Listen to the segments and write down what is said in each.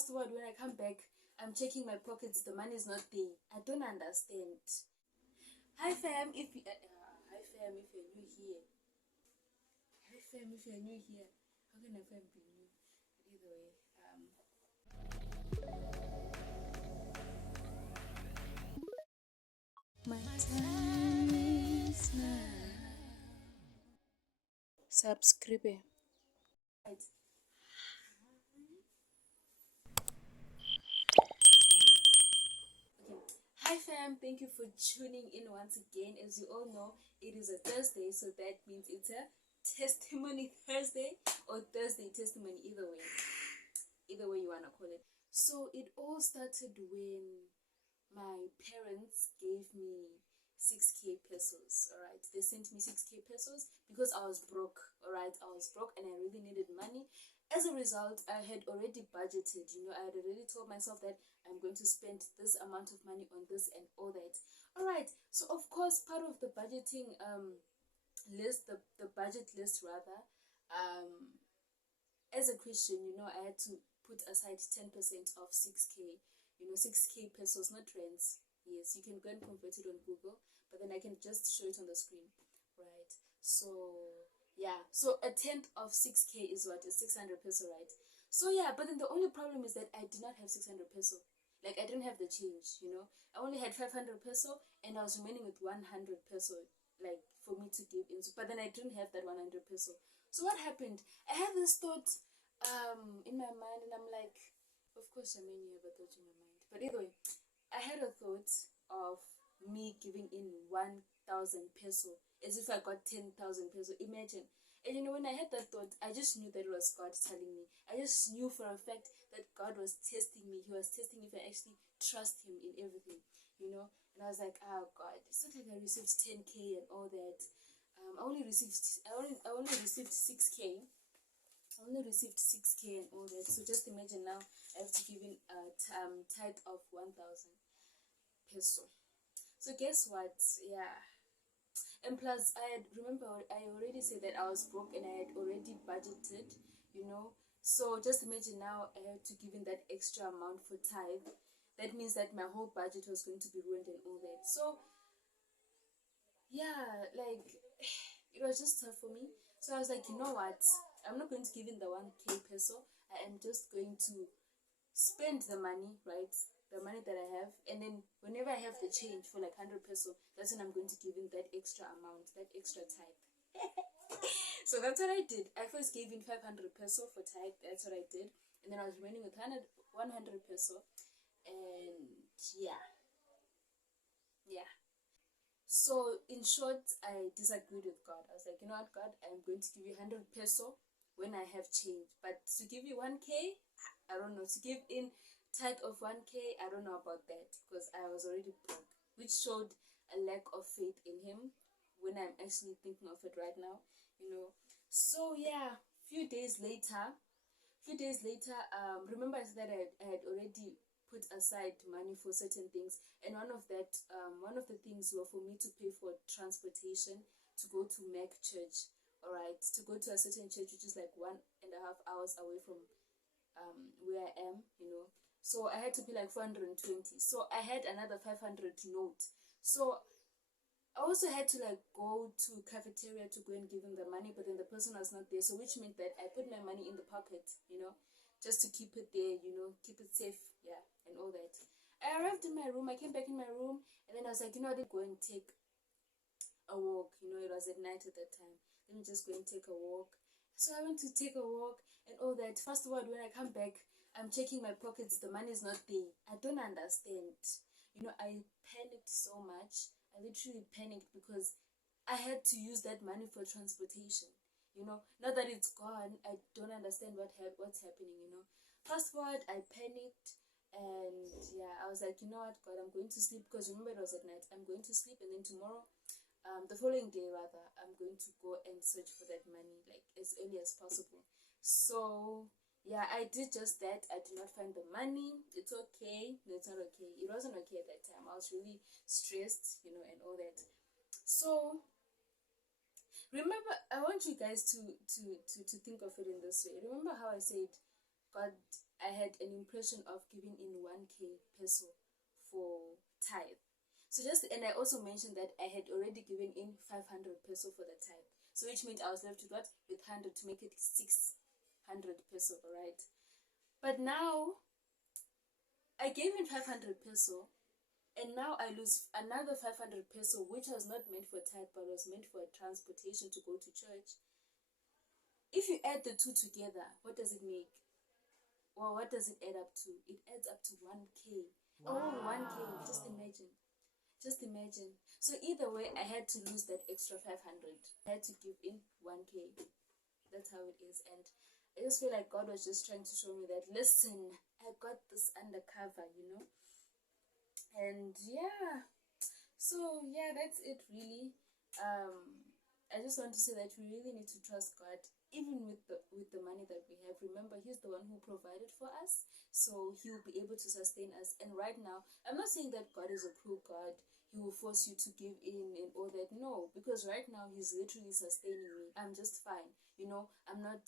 fast forward, when I come back, I'm checking my pockets, the money is not there. I don't understand. Hi fam, if you, hi fam, if you're new here. Hi fam, if you're new here. How can a fam be new? But either way, my time is now. Subscribe. Right. Okay. Hi fam, thank you for tuning in once again. As you all know, it is a Thursday, so that means it's a testimony Thursday or Thursday testimony, either way you wanna call it. So it all started when my parents gave me 6k pesos. All right, they sent me 6k pesos because I was broke. All right, I was broke and I really needed money. As a result, I had already budgeted, I had already told myself that I'm going to spend this amount of money on this and all that. All right, so of course, part of the budgeting list, the budget list rather, as a Christian, I had to put aside 10% of 6k, 6k pesos, not rands. Yes, you can go and convert it on Google, but then I can just show it on the screen, right? So yeah, so a tenth of 6k is what? Is 600 peso, right? So yeah, but then the only problem is that I did not have 600 peso. Like I didn't have the change, I only had 500 peso and I was remaining with 100 peso, like for me to give in. But then I didn't have that 100 peso. So what happened? I had this thought in my mind, and I'm like, of course I may have a thought in my mind, but anyway, I had a thought of me giving in 1,000 peso as if I got 10,000 peso. Imagine. And when I had that thought, I just knew that it was God telling me. I just knew for a fact that God was testing me. He was testing if I actually trust Him in everything, And I was like, oh God, it's not like I received 10k and all that. I only received 6k. I only received 6k and all that. So just imagine now I have to give in a tithe of 1,000 peso. So guess what? Yeah. And plus, I already said that I was broke and I had already budgeted. So just imagine now I have to give in that extra amount for tithe. That means that my whole budget was going to be ruined and all that. So yeah, like it was just tough for me. So I was like, you know what? I'm not going to give in the 1k peso. I am just going to spend the money, right? The money that I have, and then whenever I have the change for like 100 peso, that's when I'm going to give in that extra amount, that extra tithe. So that's what I did. I first gave in 500 peso for tithe. That's what I did, and then I was remaining with 100 peso, and yeah. So in short, I disagreed with God. I was like, you know what, God, I'm going to give you 100 peso when I have change, but to give you 1k, I don't know. To give in tithe of 1k, I don't know about that because I was already broke, which showed a lack of faith in Him when I'm actually thinking of it right now. So yeah, few days later, remember I said that I had already put aside money for certain things, and one of the things were for me to pay for transportation to go to Mac Church. All right, to go to a certain church which is like 1.5 hours away from where I am. So I had to pay like 420. So I had another 500 note. So I also had to like go to cafeteria to go and give him the money, but then the person was not there. So which meant that I put my money in the pocket, just to keep it there, keep it safe, yeah, and all that. I arrived in my room. I came back in my room, and then I was like, I didn't go and take a walk. It was at night at that time. Let me just go and take a walk. So I went to take a walk and all that. First of all, when I come back, I'm checking my pockets. The money is not there. I don't understand. I panicked so much. I literally panicked because I had to use that money for transportation. Now that it's gone, I don't understand what's happening. Fast forward, I panicked, and yeah, I was like, you know what, God, I'm going to sleep, because remember it was at night. I'm going to sleep, and then tomorrow, the following day rather, I'm going to go and search for that money like as early as possible. So yeah, I did just that. I did not find the money. It's okay. No, it's not okay. It wasn't okay at that time. I was really stressed, and all that. So remember, I want you guys to think of it in this way. Remember how I said, God, I had an impression of giving in 1k peso for tithe. So and I also mentioned that I had already given in 500 peso for the tithe. So which means I was left with what? With 100 to make it 600 peso, alright? But now, I gave in 500 peso, and now I lose another 500 peso, which was not meant for tithe, but was meant for transportation to go to church. If you add the two together, what does it make? Well, what does it add up to? It adds up to 1k. Wow. Oh, 1k. Just imagine. Just imagine. So either way, I had to lose that extra 500. I had to give in 1k. That's how it is. And I just feel like God was just trying to show me that, listen, I got this undercover, you know. And yeah, so yeah, that's it really. I just want to say that we really need to trust God, even with the money that we have. Remember, He's the one who provided for us, so He will be able to sustain us. And right now, I'm not saying that God is a cruel God. He will force you to give in and all that. No, because right now He's literally sustaining me. I'm just fine. You know, I'm not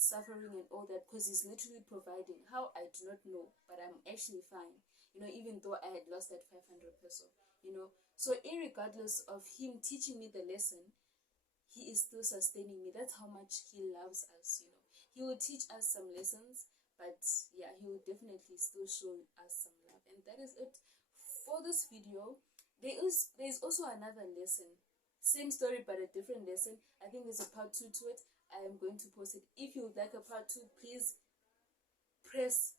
suffering and all that because He's literally providing. How? I do not know, but I'm actually fine. You know, even though I had lost that 500 peso. You know, so irregardless of Him teaching me the lesson, He is still sustaining me. That's how much He loves us. You know, He will teach us some lessons, but yeah, He will definitely still show us some love. And that is it for this video. There is also another lesson, same story but a different lesson. I think there's a part 2 to it. I am going to post it. If you would like a part 2, please press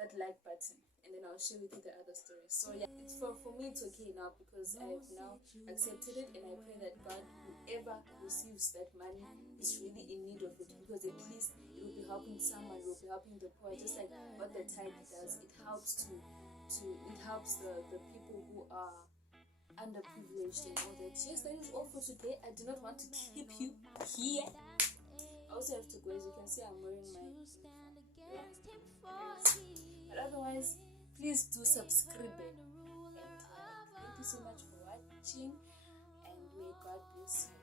that like button, and then I'll share with you the other stories. So yeah, it's for me it's okay now, because I've now accepted it, and I pray that God, whoever receives that money, is really in need of it, because at least it will be helping someone, it will be helping the poor, just like what the tithe does. It helps it helps the people who are underprivileged and all that. Yes, that is all for today. I do not want to keep you here. I also have to go. As you can see, I'm wearing my uniform. But otherwise, please do subscribe, and thank you so much for watching, and may God bless you.